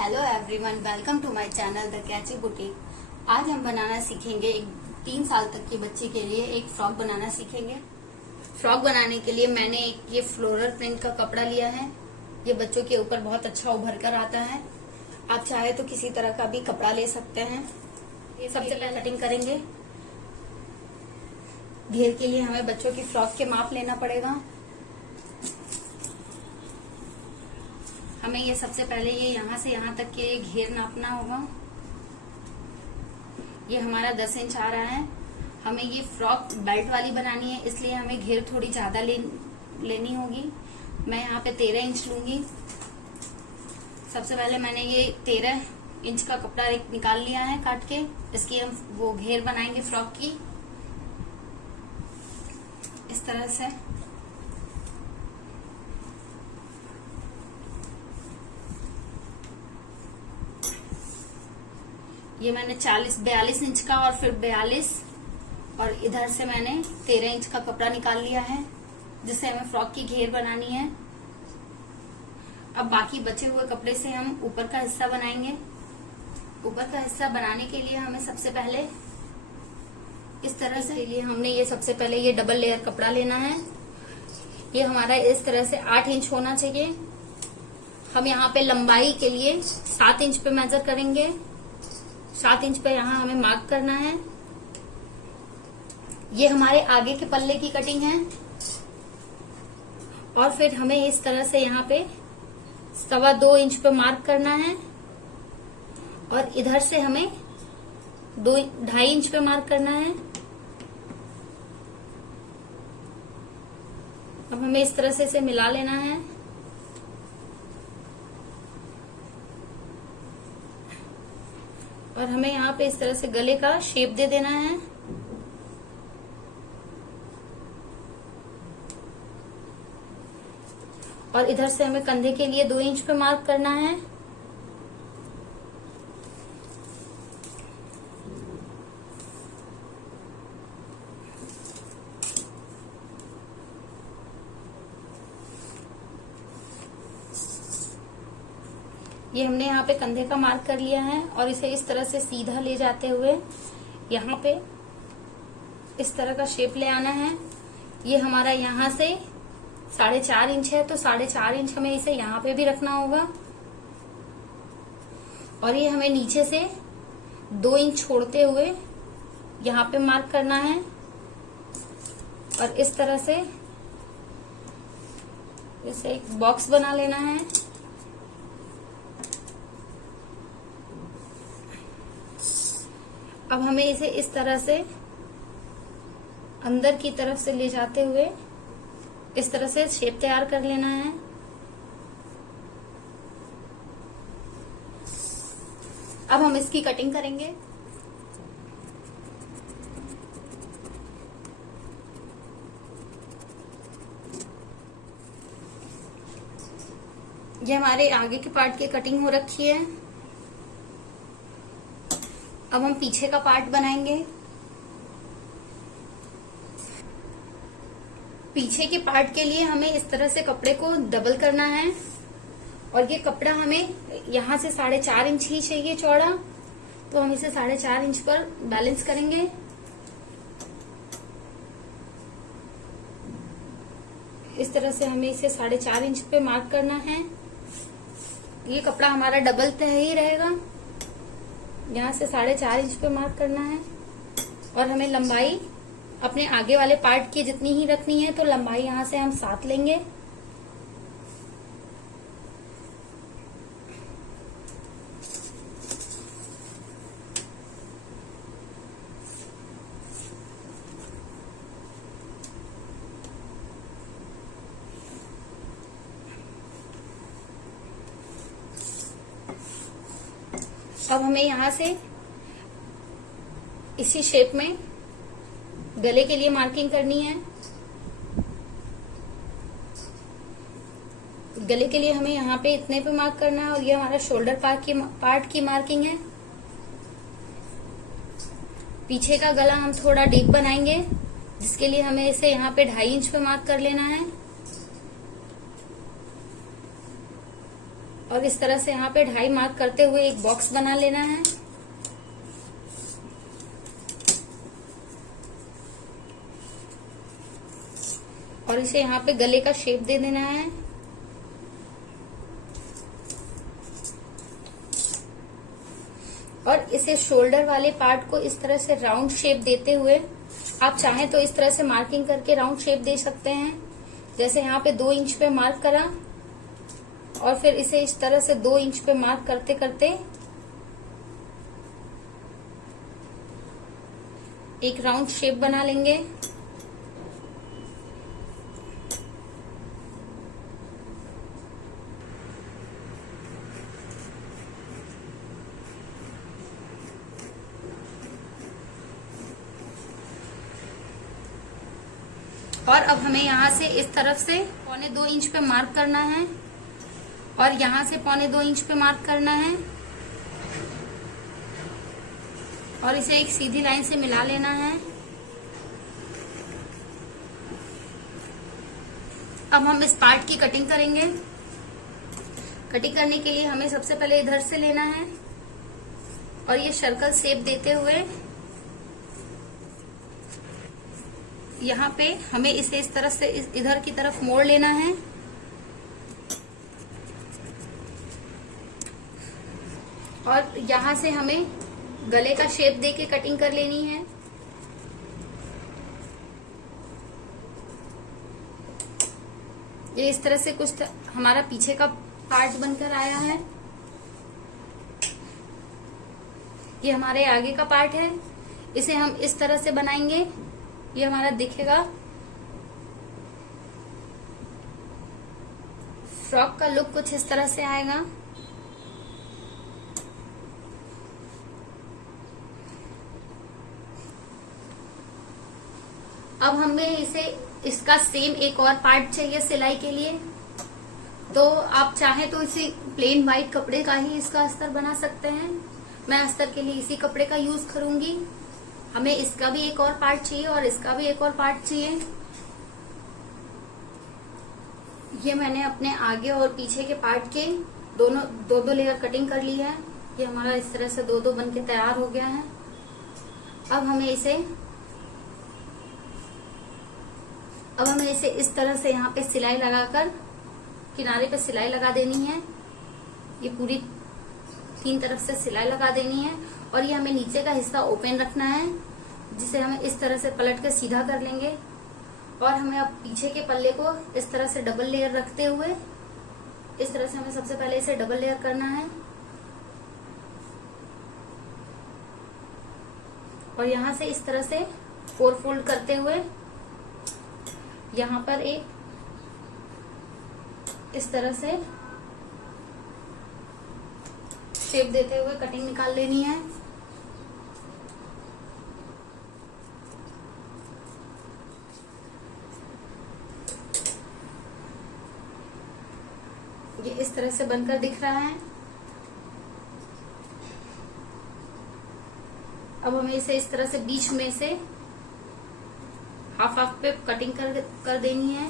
Hello everyone, welcome to my channel the catchy boutique. आज हम बनाना सीखेंगे एक 3 साल तक के बच्चे के लिए एक फ्रॉक बनाना सीखेंगे। फ्रॉक बनाने के लिए मैंने ये फ्लोरल प्रिंट का कपड़ा लिया है। ये बच्चों के ऊपर बहुत अच्छा उभर कर आता है। आप चाहे तो किसी तरह का भी कपड़ा ले सकते हैं। ये सबसे पहले कटिंग करेंगे। घेर के लिए हमें बच्चों की फ्रॉक के माप लेना पड़ेगा। हमें ये सबसे पहले ये यहाँ से यहाँ तक के घेर नापना होगा। ये हमारा 10 इंच आ रहा है। हमें ये फ्रॉक बेल्ट वाली बनानी है, इसलिए हमें घेर थोड़ी ज्यादा लेनी होगी। मैं यहाँ पे 13 इंच लूंगी। सबसे पहले मैंने ये 13 इंच का कपड़ा निकाल लिया है काट के। इसकी हम वो घेर बनाएंगे फ्रॉक की इस तरह से। ये मैंने 42 इंच का और फिर 42 और इधर से मैंने 13 इंच का कपड़ा निकाल लिया है, जिससे हमें फ्रॉक की घेर बनानी है। अब बाकी बचे हुए कपड़े से हम ऊपर का हिस्सा बनाएंगे। ऊपर का हिस्सा बनाने के लिए हमें सबसे पहले इस तरह से हमने सबसे पहले ये डबल लेयर कपड़ा लेना है। ये हमारा इस तरह से 8 इंच होना चाहिए। हम यहाँ पे लंबाई के लिए 7 इंच पे मेजर करेंगे। 7 इंच पे यहाँ हमें मार्क करना है। ये हमारे आगे के पल्ले की कटिंग है। और फिर हमें इस तरह से यहाँ पे 2.25 इंच पे मार्क करना है और इधर से हमें 2.5 इंच पे मार्क करना है। अब हमें इस तरह से इसे मिला लेना है। और हमें यहाँ पे इस तरह से गले का शेप दे देना है। और इधर से हमें कंधे के लिए 2 इंच पे मार्क करना है। ये हमने यहाँ पे कंधे का मार्क कर लिया है और इसे इस तरह से सीधा ले जाते हुए यहाँ पे इस तरह का शेप ले आना है। ये हमारा यहाँ से 4.5 इंच है, तो 4.5 इंच हमें इसे यहाँ पे भी रखना होगा। और ये हमें नीचे से 2 इंच छोड़ते हुए यहाँ पे मार्क करना है और इस तरह से इसे एक बॉक्स बना लेना है। अब हमें इसे इस तरह से अंदर की तरफ से ले जाते हुए इस तरह से शेप तैयार कर लेना है। अब हम इसकी कटिंग करेंगे। ये हमारे आगे के पार्ट की कटिंग हो रखी है। अब हम पीछे का पार्ट बनाएंगे। पीछे के पार्ट के लिए हमें इस तरह से कपड़े को डबल करना है और ये कपड़ा हमें यहाँ से 4.5 इंच ही चाहिए चौड़ा, तो हम इसे 4.5 इंच पर बैलेंस करेंगे। इस तरह से हमें इसे 4.5 इंच पे मार्क करना है। ये कपड़ा हमारा डबल तय ही रहेगा। यहाँ से 4.5 इंच पे मार्क करना है और हमें लंबाई अपने आगे वाले पार्ट की जितनी ही रखनी है, तो लंबाई यहाँ से हम 7 लेंगे। अब हमें यहाँ से इसी शेप में गले के लिए मार्किंग करनी है। गले के लिए हमें यहाँ पे इतने पे मार्क करना है और ये हमारा शोल्डर पार्ट की मार्किंग है। पीछे का गला हम थोड़ा डीप बनाएंगे, जिसके लिए हमें इसे यहाँ पे 2.5 इंच पे मार्क कर लेना है। और इस तरह से यहाँ पे 2.5 मार्क करते हुए एक बॉक्स बना लेना है। और इसे यहाँ पे गले का शेप दे देना है। और इसे शोल्डर वाले पार्ट को इस तरह से राउंड शेप देते हुए, आप चाहें तो इस तरह से मार्किंग करके राउंड शेप दे सकते हैं। जैसे यहाँ पे 2 इंच पे मार्क करा और फिर इसे इस तरह से 2 इंच पे मार्क करते करते एक राउंड शेप बना लेंगे। और अब हमें यहाँ से इस तरफ से 1.25 इंच पे मार्क करना है और यहाँ से 1.25 इंच पे मार्क करना है और इसे एक सीधी लाइन से मिला लेना है। अब हम इस पार्ट की कटिंग करेंगे। कटिंग करने के लिए हमें सबसे पहले इधर से लेना है और ये सर्कल शेप देते हुए यहाँ पे हमें इसे इस तरह से इधर की तरफ मोड़ लेना है। और यहाँ से हमें गले का शेप देके कटिंग कर लेनी है। ये इस तरह से कुछ हमारा पीछे का पार्ट बनकर आया है। ये हमारे आगे का पार्ट है, इसे हम इस तरह से बनाएंगे। ये हमारा दिखेगा। फ्रॉक का लुक कुछ इस तरह से आएगा। अब हमें इसका सेम एक और पार्ट चाहिए सिलाई के लिए। तो आप चाहें तो इसी प्लेन व्हाइट कपड़े का ही इसका अस्तर बना सकते हैं। मैं अस्तर के लिए इसी कपड़े का यूज करूंगी। हमें इसका भी एक और पार्ट चाहिए और इसका भी एक और पार्ट चाहिए। ये मैंने अपने आगे और पीछे के पार्ट के दोनों दो लेयर कटिंग कर ली है। ये हमारा इस तरह से दो बन के तैयार हो गया है। अब हमें इसे इस तरह से यहाँ पे सिलाई लगाकर किनारे पे सिलाई लगा देनी है। ये पूरी 3 तरफ से सिलाई लगा देनी है और ये हमें नीचे का हिस्सा ओपन रखना है, जिसे हमें इस तरह से पलट कर सीधा कर लेंगे। और हमें अब पीछे के पल्ले को इस तरह से डबल लेयर रखते हुए इस तरह से हमें सबसे पहले इसे डबल लेयर करना है और यहाँ से इस तरह से 4 फोल्ड करते हुए यहाँ पर एक इस तरह से शेप देते हुए कटिंग निकाल लेनी है। ये इस तरह से बनकर दिख रहा है। अब हमें इसे इस तरह से बीच में से हाफ पे कटिंग कर देनी है।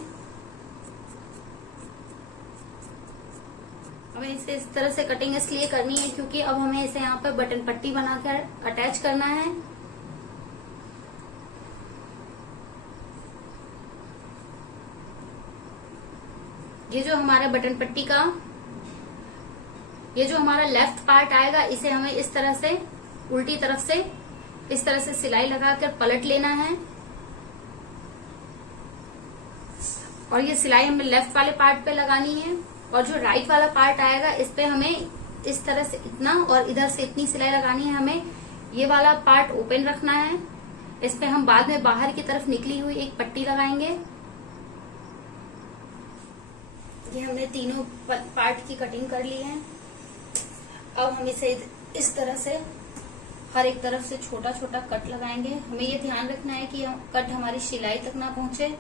हमें इसे इस तरह से कटिंग इसलिए करनी है क्योंकि अब हमें इसे यहाँ पे बटन पट्टी बनाकर अटैच करना है। ये जो हमारा बटन पट्टी का ये जो हमारा लेफ्ट पार्ट आएगा, इसे हमें इस तरह से उल्टी तरफ से इस तरह से सिलाई लगाकर पलट लेना है और ये सिलाई हमें लेफ्ट वाले पार्ट पे लगानी है। और जो राइट वाला पार्ट आएगा, इस पे हमें इस तरह से इतना और इधर से इतनी सिलाई लगानी है। हमें ये वाला पार्ट ओपन रखना है। इस पे हम बाद में बाहर की तरफ निकली हुई एक पट्टी लगाएंगे। ये हमने तीनों पार्ट की कटिंग कर ली है। अब हम इसे इस तरह से हर एक तरफ से छोटा छोटा कट लगाएंगे। हमें ये ध्यान रखना है कि कट हमारी सिलाई तक ना पहुंचे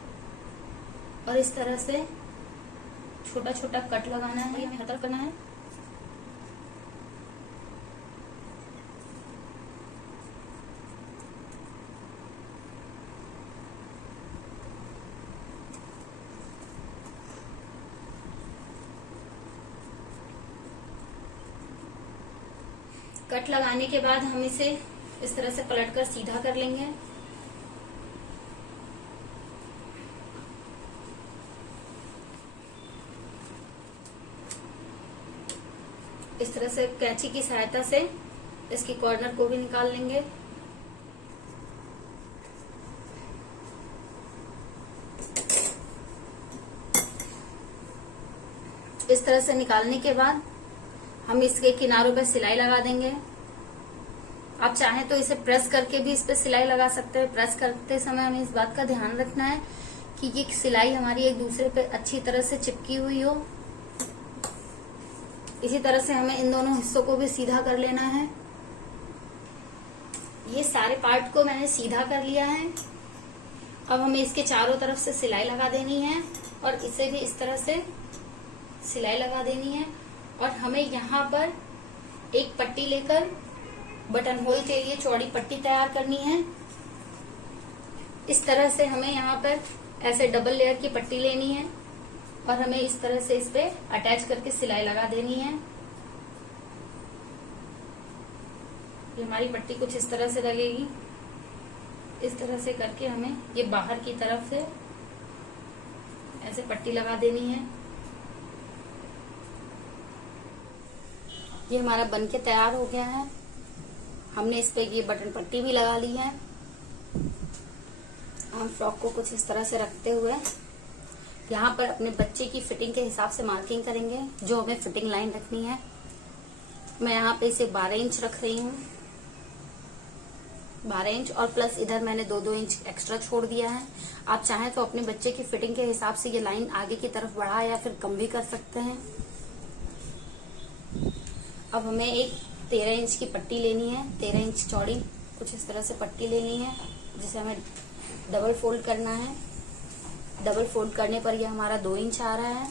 और इस तरह से छोटा छोटा कट लगाना है। हमें हर तरफ करना है। कट लगाने के बाद हम इसे इस तरह से पलटकर सीधा कर लेंगे। इस तरह से कैंची की सहायता से इसकी कॉर्नर को भी निकाल लेंगे। इस तरह से निकालने के बाद हम इसके किनारों पर सिलाई लगा देंगे। आप चाहें तो इसे प्रेस करके भी इस पे सिलाई लगा सकते हैं। प्रेस करते समय हमें इस बात का ध्यान रखना है कि ये सिलाई हमारी एक दूसरे पे अच्छी तरह से चिपकी हुई हो। इसी तरह से हमें इन दोनों हिस्सों को भी सीधा कर लेना है। ये सारे पार्ट को मैंने सीधा कर लिया है। अब हमें इसके चारों तरफ से सिलाई लगा देनी है और इसे भी इस तरह से सिलाई लगा देनी है। और हमें यहाँ पर एक पट्टी लेकर बटन होल के लिए चौड़ी पट्टी तैयार करनी है। इस तरह से हमें यहाँ पर ऐसे डबल लेयर की पट्टी लेनी है और हमें इस तरह से इस पे अटैच करके सिलाई लगा देनी है। ये हमारी पट्टी कुछ इस तरह से लगेगी। इस तरह से करके हमें ये बाहर की तरफ से ऐसे पट्टी लगा देनी है। ये हमारा बनके तैयार हो गया है। हमने इस पे ये बटन पट्टी भी लगा ली है। हम फ्रॉक को कुछ इस तरह से रखते हुए यहाँ पर अपने बच्चे की फिटिंग के हिसाब से मार्किंग करेंगे, जो हमें फिटिंग लाइन रखनी है। मैं यहाँ पे इसे 12 इंच रख रही हूँ। 12 इंच और प्लस इधर मैंने 2-2 इंच एक्स्ट्रा छोड़ दिया है। आप चाहें तो अपने बच्चे की फिटिंग के हिसाब से ये लाइन आगे की तरफ बढ़ा या फिर कम भी कर सकते हैं। अब हमें एक 13 इंच की पट्टी लेनी है, 13 इंच चौड़ी कुछ इस तरह से पट्टी लेनी है, जिसे हमें डबल फोल्ड करना है। डबल फोल्ड करने पर यह हमारा 2 इंच आ रहा है।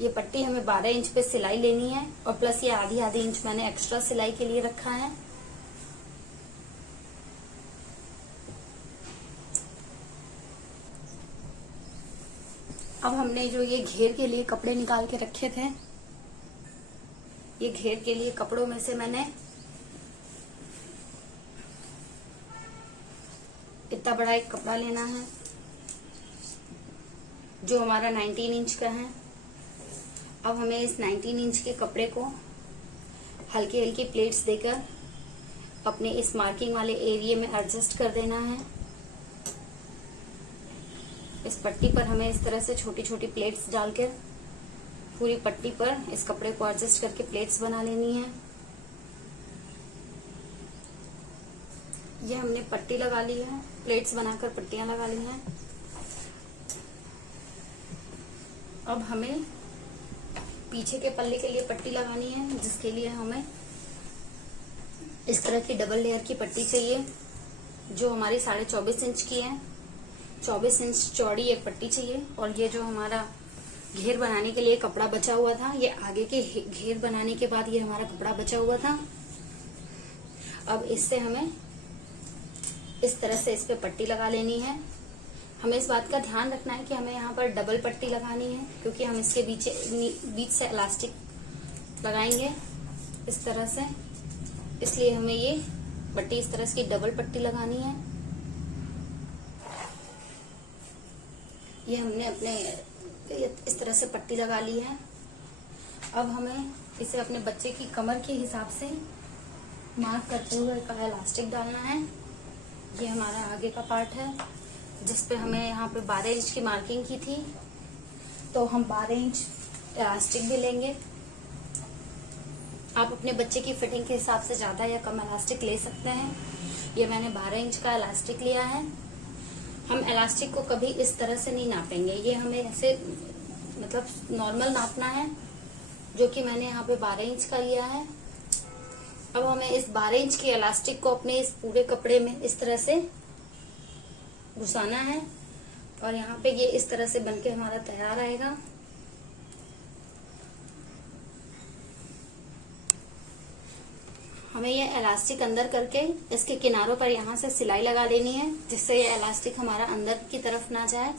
ये पट्टी हमें 12 इंच पे सिलाई लेनी है और प्लस ये आधी इंच मैंने एक्स्ट्रा सिलाई के लिए रखा है। अब हमने जो ये घेर के लिए कपड़े निकाल के रखे थे, ये घेर के लिए कपड़ों में से मैंने इतना बड़ा एक कपड़ा लेना है जो हमारा 19 इंच का है। अब हमें इस 19 इंच के कपड़े को हल्की हल्की प्लेट्स देकर अपने इस मार्किंग वाले एरिया में एडजस्ट कर देना है। इस पट्टी पर हमें इस तरह से छोटी छोटी प्लेट्स डालकर पूरी पट्टी पर इस कपड़े को एडजस्ट करके प्लेट्स बना लेनी है। ये हमने पट्टी लगा ली है, प्लेट्स बनाकर पट्टियां लगा ली हैं। अब हमें पीछे के पल्ले के लिए पट्टी लगानी है, जिसके लिए हमें इस तरह की डबल लेयर की पट्टी चाहिए, जो हमारी 24.5 इंच की है। 24 इंच चौड़ी एक पट्टी चाहिए। और ये जो हमारा घेर बनाने के लिए कपड़ा बचा हुआ था, ये आगे के घेर बनाने के बाद ये हमारा कपड़ा बचा हुआ था। अब इससे हमें इस तरह से इस पे पट्टी लगा लेनी है। हमें इस बात का ध्यान रखना है कि हमें यहाँ पर डबल पट्टी लगानी है, क्योंकि हम इसके बीच से इलास्टिक लगाएंगे इस तरह से। इसलिए हमें ये पट्टी इस तरह की डबल पट्टी लगानी है। ये हमने अपने इस तरह से पट्टी लगा ली है। अब हमें इसे अपने बच्चे की कमर के हिसाब से मार्क करते हुए का इलास्टिक डालना है। ये हमारा आगे का पार्ट है, जिस पे हमें यहाँ पे 12 इंच की मार्किंग की थी, तो हम 12 इंच इलास्टिक भी लेंगे। आप अपने बच्चे की फिटिंग के हिसाब से ज्यादा या कम इलास्टिक ले सकते हैं। ये मैंने 12 इंच का इलास्टिक लिया है। हम इलास्टिक को कभी इस तरह से नहीं नापेंगे, ये हमें ऐसे मतलब नॉर्मल नापना है, जो कि मैंने यहाँ पे 12 इंच का लिया है। अब हमें इस 12 इंच के इलास्टिक को अपने इस पूरे कपड़े में इस तरह से घुसाना है और यहाँ पे ये इस तरह से बनके हमारा तैयार आएगा। हमें ये इलास्टिक अंदर करके इसके किनारों पर यहाँ से सिलाई लगा देनी है, जिससे ये इलास्टिक हमारा अंदर की तरफ ना जाए।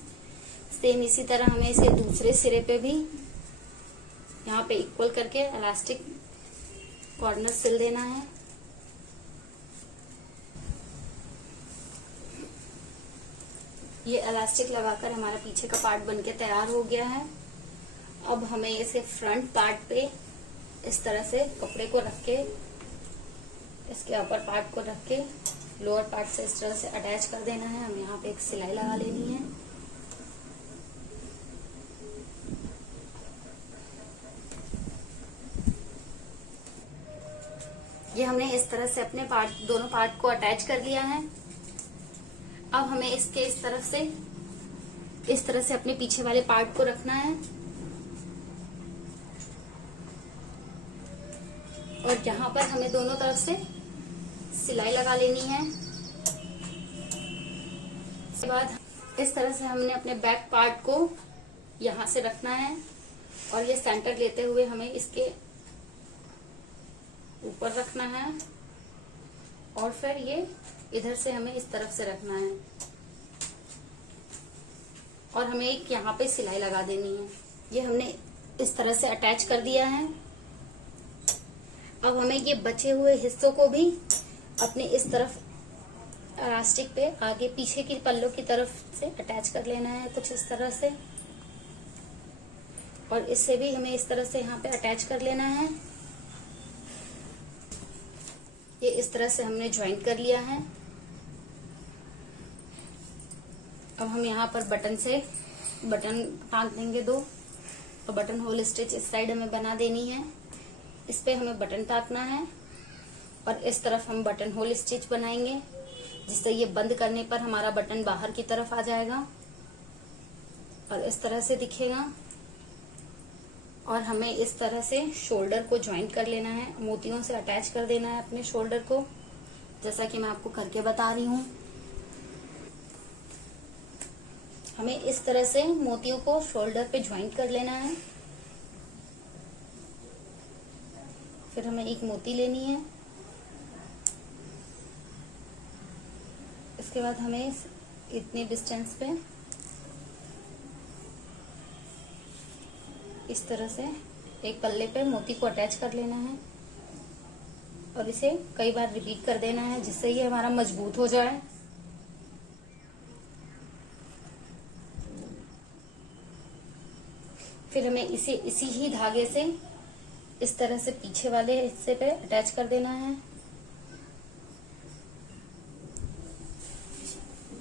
सेम इसी तरह हमें इसके दूसरे सिरे पे भी यहाँ पे इक्वल करके इलास्टिक कॉर्नर सिल देना है। ये इलास्टिक लगाकर हमारा पीछे का पार्ट बनके तैयार हो गया है। अब हमें इसे फ्रंट पार्ट पे इस तरह से कपड़े को रख के, इसके अपर पार्ट को रख के लोअर पार्ट से इस तरह से अटैच कर देना है। हमें यहाँ पे एक सिलाई लगा लेनी है। ये हमने इस तरह से अपने दोनों पार्ट को अटैच कर लिया है। अब हमें इसके इस तरह से अपने पीछे वाले पार्ट को रखना है और यहाँ पर हमें दोनों तरफ से सिलाई लगा लेनी है। इसके बाद इस तरह से हमने अपने बैक पार्ट को यहाँ से रखना है और ये सेंटर लेते हुए हमें इसके ऊपर रखना है और फिर ये इधर से हमें इस तरफ से रखना है और हमें एक यहाँ पे सिलाई लगा देनी है। ये हमने इस तरह से अटैच कर दिया है। अब हमें ये बचे हुए हिस्सों को भी अपने इस तरफ इलास्टिक पे आगे पीछे की पल्लों की तरफ से अटैच कर लेना है कुछ इस तरह से, और इससे भी हमें इस तरह से यहाँ पे अटैच कर लेना है। ये इस तरह से हमने ज्वाइंट कर लिया है। अब हम यहाँ पर बटन टांग देंगे 2 और बटन होल स्टिच इस साइड हमें बना देनी है। इस पे हमें बटन टाकना है और इस तरफ हम बटन होल स्टिच बनाएंगे, जिससे ये बंद करने पर हमारा बटन बाहर की तरफ आ जाएगा और इस तरह से दिखेगा। और हमें इस तरह से शोल्डर को ज्वाइंट कर लेना है, मोतियों से अटैच कर देना है अपने शोल्डर को, जैसा कि मैं आपको करके बता रही हूँ। हमें इस तरह से मोतियों को शोल्डर पे ज्वाइंट कर लेना है। फिर हमें एक मोती लेनी है। इसके बाद हमें इतनी डिस्टेंस पे इस तरह से एक पल्ले पे मोती को अटैच कर लेना है और इसे कई बार रिपीट कर देना है, जिससे ये हमारा मजबूत हो जाए। फिर हमें इसे इसी ही धागे से इस तरह से पीछे वाले हिस्से पे अटैच कर देना है।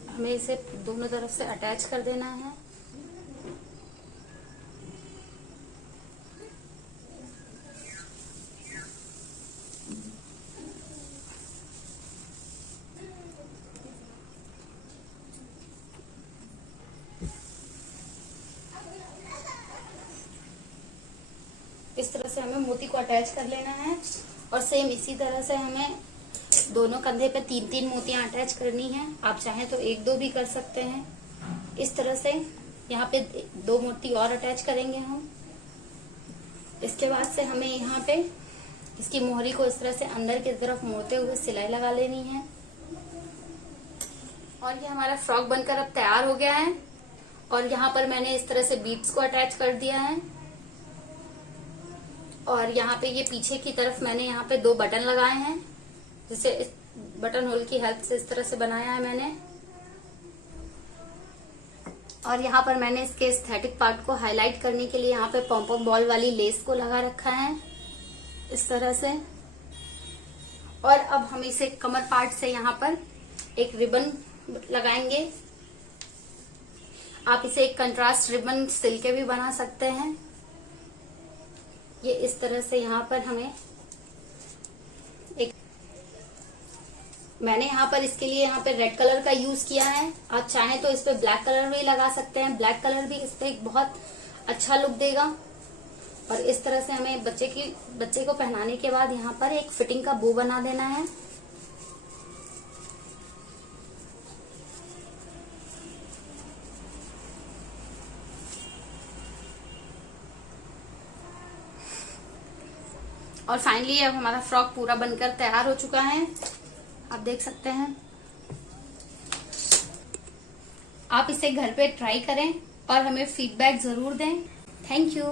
हमें इसे दोनों तरफ से अटैच कर देना है। इस तरह से हमें मोती को अटैच कर लेना है और सेम इसी तरह से हमें दोनों कंधे पे 3-3 मोतियां अटैच करनी है। आप चाहें तो 1-2 भी कर सकते हैं। इस तरह से यहाँ पे 2 मोती और अटैच करेंगे हम। इसके बाद से हमें यहाँ पे इसकी मोहरी को इस तरह से अंदर की तरफ मोड़ते हुए सिलाई लगा लेनी है। और ये हमारा फ्रॉक बनकर अब तैयार हो गया है। और यहाँ पर मैंने इस तरह से बीड्स को अटैच कर दिया है और यहाँ पे ये पीछे की तरफ मैंने यहाँ पे 2 बटन लगाए हैं, जिसे इस बटन होल की हेल्प से इस तरह से बनाया है मैंने। और यहाँ पर मैंने इसके एस्थेटिक पार्ट को हाईलाइट करने के लिए यहाँ पे पॉम-पॉम बॉल वाली लेस को लगा रखा है इस तरह से। और अब हम इसे कमर पार्ट से यहाँ पर एक रिबन लगाएंगे। आप इसे एक कंट्रास्ट रिबन सिल के भी बना सकते हैं। ये इस तरह से यहाँ पर हमें मैंने यहाँ पर इसके लिए यहाँ पे रेड कलर का यूज किया है। आप चाहें तो इस पे ब्लैक कलर भी लगा सकते हैं। ब्लैक कलर भी इस पे एक बहुत अच्छा लुक देगा। और इस तरह से हमें बच्चे को पहनाने के बाद यहाँ पर एक फिटिंग का बो बना देना है। और फाइनली अब हमारा फ्रॉक पूरा बनकर तैयार हो चुका है, आप देख सकते हैं। आप इसे घर पे ट्राई करें और हमें फीडबैक जरूर दें। Thank you.